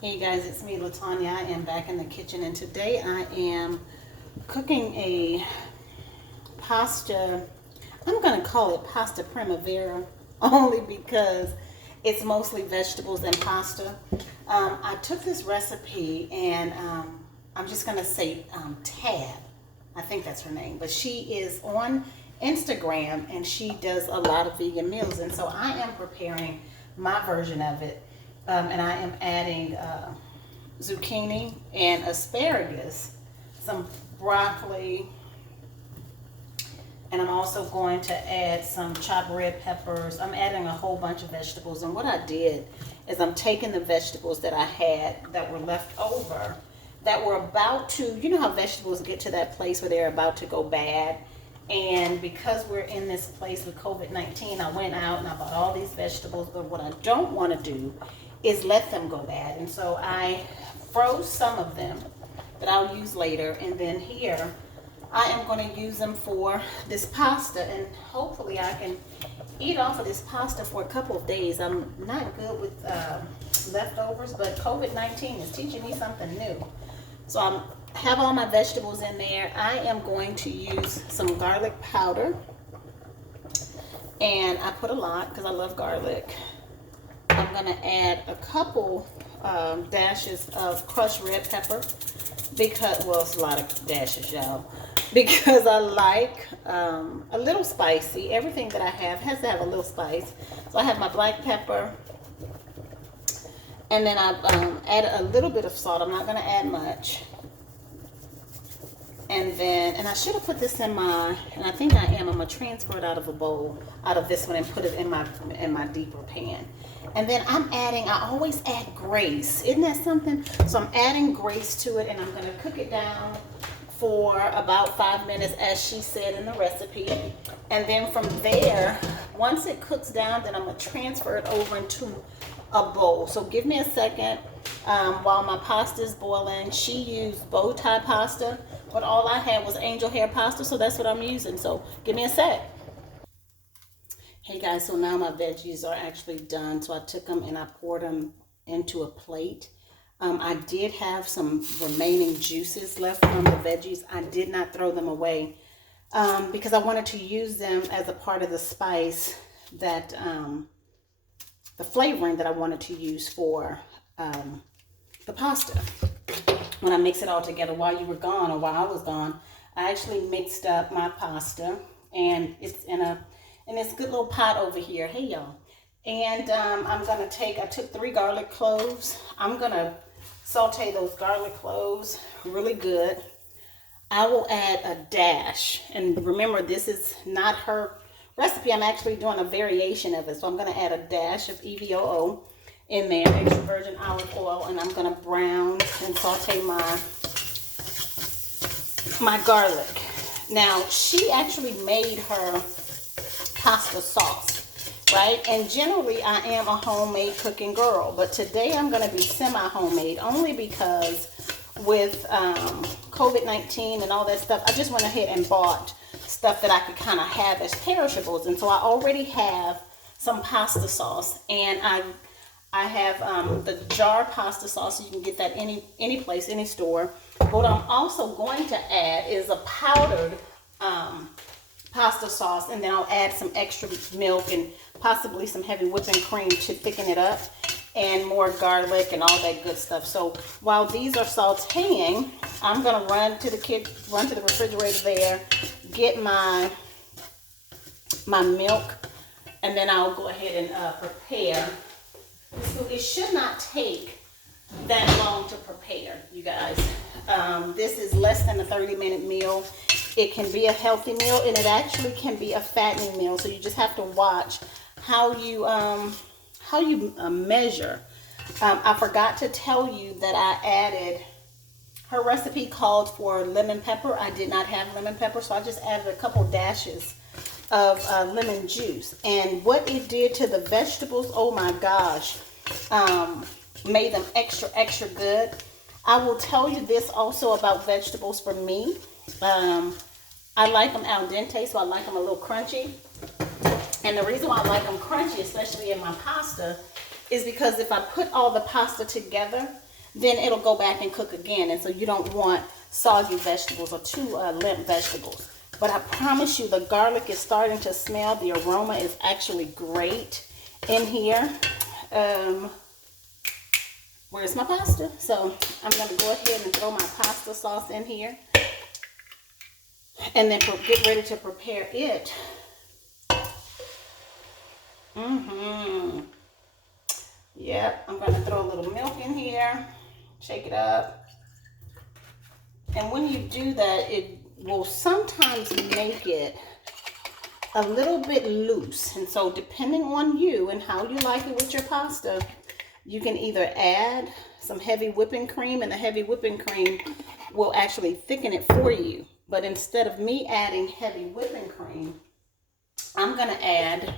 Hey guys, it's me, Latanya. I am back in the kitchen, and today I am cooking a pasta. I'm going to call it pasta primavera only because it's mostly vegetables and pasta. I took this recipe and I'm just going to say Tab. I think that's her name, but she is on Instagram and she does a lot of vegan meals, and so I am preparing my version of it. And I am adding zucchini and asparagus, some broccoli, and I'm also going to add some chopped red peppers. I'm adding a whole bunch of vegetables, and what I did is I'm taking the vegetables that I had that were left over, that were about to, you know how vegetables get to that place where they're about to go bad. And because we're in this place with COVID-19, I went out and I bought all these vegetables, but what I don't want to do is let them go bad. And so I froze some of them that I'll use later. And then here, I am going to use them for this pasta. And hopefully I can eat off of this pasta for a couple of days. I'm not good with leftovers, but COVID-19 is teaching me something new. So I have all my vegetables in there. I am going to use some garlic powder. And I put a lot because I love garlic. I'm going to add a couple dashes of crushed red pepper because, well, it's a lot of dashes, y'all, because I like a little spicy. Everything that I have has to have a little spice. So I have my black pepper, and then I've added a little bit of salt. I'm not going to add much. And then, and I should have put this in my, and I think I am, I'm going to transfer it out of a bowl, out of this one, and put it in my deeper pan. And then I'm adding, I always add grace. Isn't that something? So I'm adding grace to it, and I'm going to cook it down for about 5 minutes, as she said in the recipe. And then from there, once it cooks down, then I'm going to transfer it over into a bowl. So give me a second while my pasta is boiling. She used bow tie pasta, but all I had was angel hair pasta, so that's what I'm using. So give me a sec. Hey guys, so now my veggies are actually done. So I took them and I poured them into a plate. I did have some remaining juices left from the veggies. I did not throw them away because I wanted to use them as a part of the spice that, the flavoring that I wanted to use for the pasta. When I mix it all together while you were gone, or while I was gone, I actually mixed up my pasta, and it's in this good little pot over here. Hey y'all. And I'm gonna I took 3 garlic cloves. I'm gonna saute those garlic cloves really good. I will add a dash, and remember, this is not her recipe. I'm actually doing a variation of it. So I'm gonna add a dash of EVOO in there, extra virgin olive oil, and I'm gonna brown and saute my garlic. Now, she actually made her pasta sauce, right? And generally I am a homemade cooking girl, but today I'm gonna be semi-homemade, only because with COVID-19 and all that stuff, I just went ahead and bought stuff that I could kind of have as perishables. And so I already have some pasta sauce, and I have the jar pasta sauce. You can get that any place, any store. But what I'm also going to add is a powdered pasta sauce, and then I'll add some extra milk and possibly some heavy whipping cream to thicken it up, and more garlic and all that good stuff. So while these are sauteing, I'm gonna run to the refrigerator there, get my milk, and then I'll go ahead and prepare. So it should not take that long to prepare, you guys. This is less than a 30-minute meal. It can be a healthy meal, and it actually can be a fattening meal. So you just have to watch how you measure. I forgot to tell you that I added, her recipe called for lemon pepper. I did not have lemon pepper, so I just added a couple dashes of lemon juice. And what it did to the vegetables, oh my gosh, made them extra good. I will tell you this also about vegetables for me. I like them al dente, so I like them a little crunchy. And the reason why I like them crunchy, especially in my pasta, is because if I put all the pasta together, then it'll go back and cook again. And so you don't want soggy vegetables or too limp vegetables. But I promise you, the garlic is starting to smell. The aroma is actually great in here. Where's my pasta? So I'm going to go ahead and throw my pasta sauce in here. And then get ready to prepare it. Yep, I'm going to throw a little milk in here. Shake it up. And when you do that, it will sometimes make it a little bit loose. And so depending on you and how you like it with your pasta, you can either add some heavy whipping cream, and the heavy whipping cream will actually thicken it for you. But instead of me adding heavy whipping cream, I'm going to add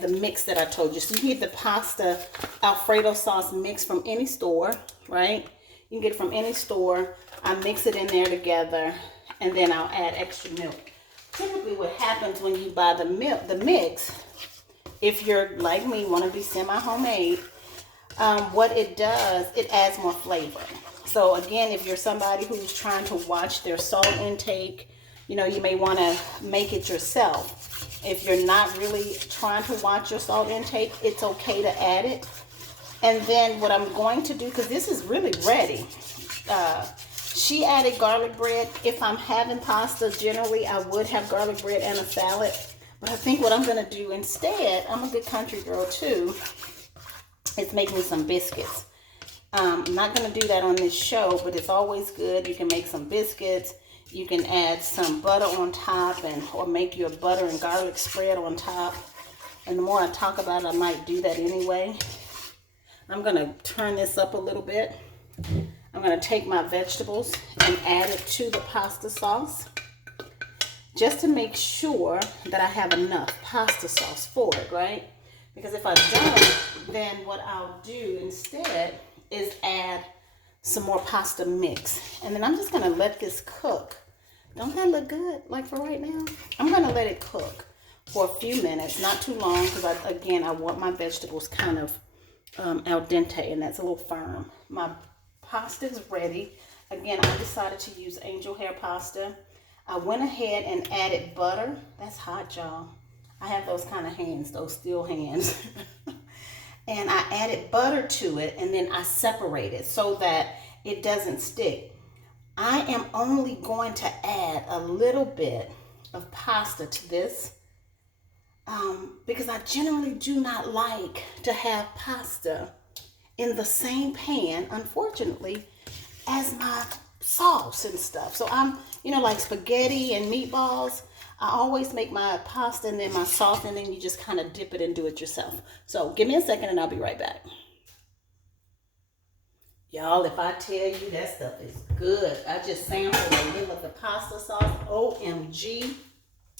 the mix that I told you. So you can get the pasta alfredo sauce mix from any store, right? You can get it from any store. I mix it in there together, and then I'll add extra milk. Typically what happens when you buy the mix, if you're like me, want to be semi-homemade, what it does, it adds more flavor. So again, if you're somebody who's trying to watch their salt intake, you know, you may want to make it yourself. If you're not really trying to watch your salt intake, it's okay to add it. And then what I'm going to do, because this is really ready, she added garlic bread. If I'm having pasta, generally I would have garlic bread and a salad. But I think what I'm going to do instead, I'm a good country girl too, is make me some biscuits. I'm not going to do that on this show, but it's always good. You can make some biscuits. You can add some butter on top, or make your butter and garlic spread on top. And the more I talk about it, I might do that anyway. I'm going to turn this up a little bit. I'm going to take my vegetables and add it to the pasta sauce, just to make sure that I have enough pasta sauce for it, right? Because if I don't, then what I'll do instead is add some more pasta mix. And then I'm just going to let this cook. Don't that look good, like for right now? I'm going to let it cook for a few minutes, not too long, because I want my vegetables kind of al dente, and that's a little firm. My pasta is ready. Again, I decided to use angel hair pasta. I went ahead and added butter. That's hot, y'all. I have those kind of hands, those steel hands. And I added butter to it, and then I separate it so that it doesn't stick. I am only going to add a little bit of pasta to this because I generally do not like to have pasta in the same pan, unfortunately, as my sauce and stuff. So I'm, like spaghetti and meatballs, I always make my pasta and then my sauce, and then you just kind of dip it and do it yourself. So give me a second and I'll be right back. Y'all, if I tell you that stuff is good. I just sampled a little of the pasta sauce. OMG.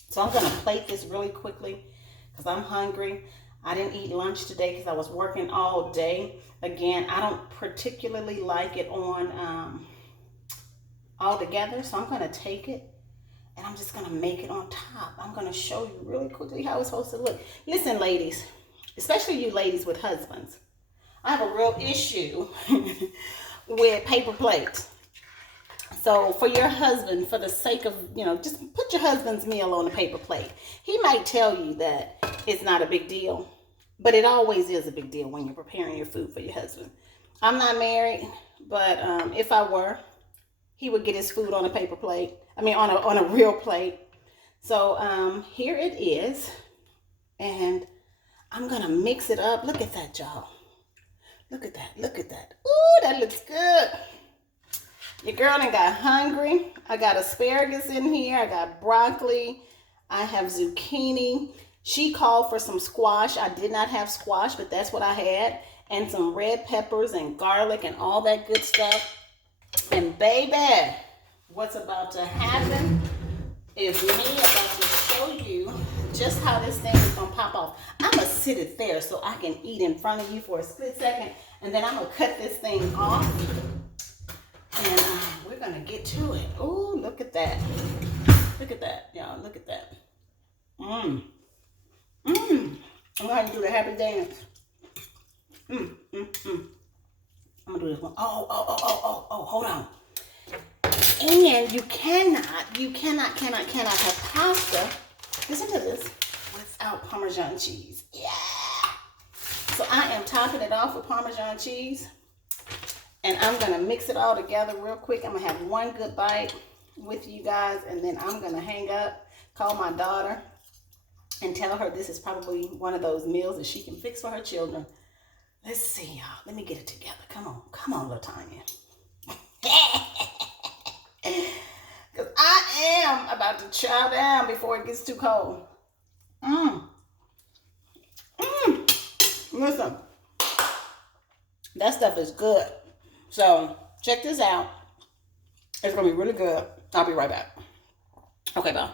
So I'm going to plate this really quickly because I'm hungry. I didn't eat lunch today because I was working all day. Again, I don't particularly like it on all together. So I'm going to take it and I'm just going to make it on top. I'm going to show you really quickly how it's supposed to look. Listen, ladies, especially you ladies with husbands. I have a real issue with paper plates. So for your husband, for the sake of, just put your husband's meal on a paper plate. He might tell you that it's not a big deal, but it always is a big deal when you're preparing your food for your husband. I'm not married, but if I were, he would get his food on a paper plate. I mean, on a real plate. So here it is. And I'm going to mix it up. Look at that, y'all. Look at that. Look at that. Ooh, that looks good. Your girl done got hungry. I got asparagus in here. I got broccoli. I have zucchini. She called for some squash. I did not have squash, but that's what I had. And some red peppers and garlic and all that good stuff. And baby, what's about to happen is me about to show you just how this thing is going to pop off. I'm going to sit it there so I can eat in front of you for a split second. And then I'm going to cut this thing off. And we're going to get to it. Oh, look at that. Look at that, y'all. Look at that. I'm going to do the happy dance. I'm gonna do this one. Oh, hold on. And you cannot have pasta. Listen to this. Without Parmesan cheese. Yeah. So I am topping it off with Parmesan cheese. And I'm gonna mix it all together real quick. I'm gonna have one good bite with you guys, and then I'm gonna hang up, call my daughter, and tell her this is probably one of those meals that she can fix for her children. Let's see, y'all. Let me get it together. Come on, little Tanya. Because I am about to chow down before it gets too cold. Listen, that stuff is good. So check this out. It's gonna be really good. I'll be right back. Okay, bye.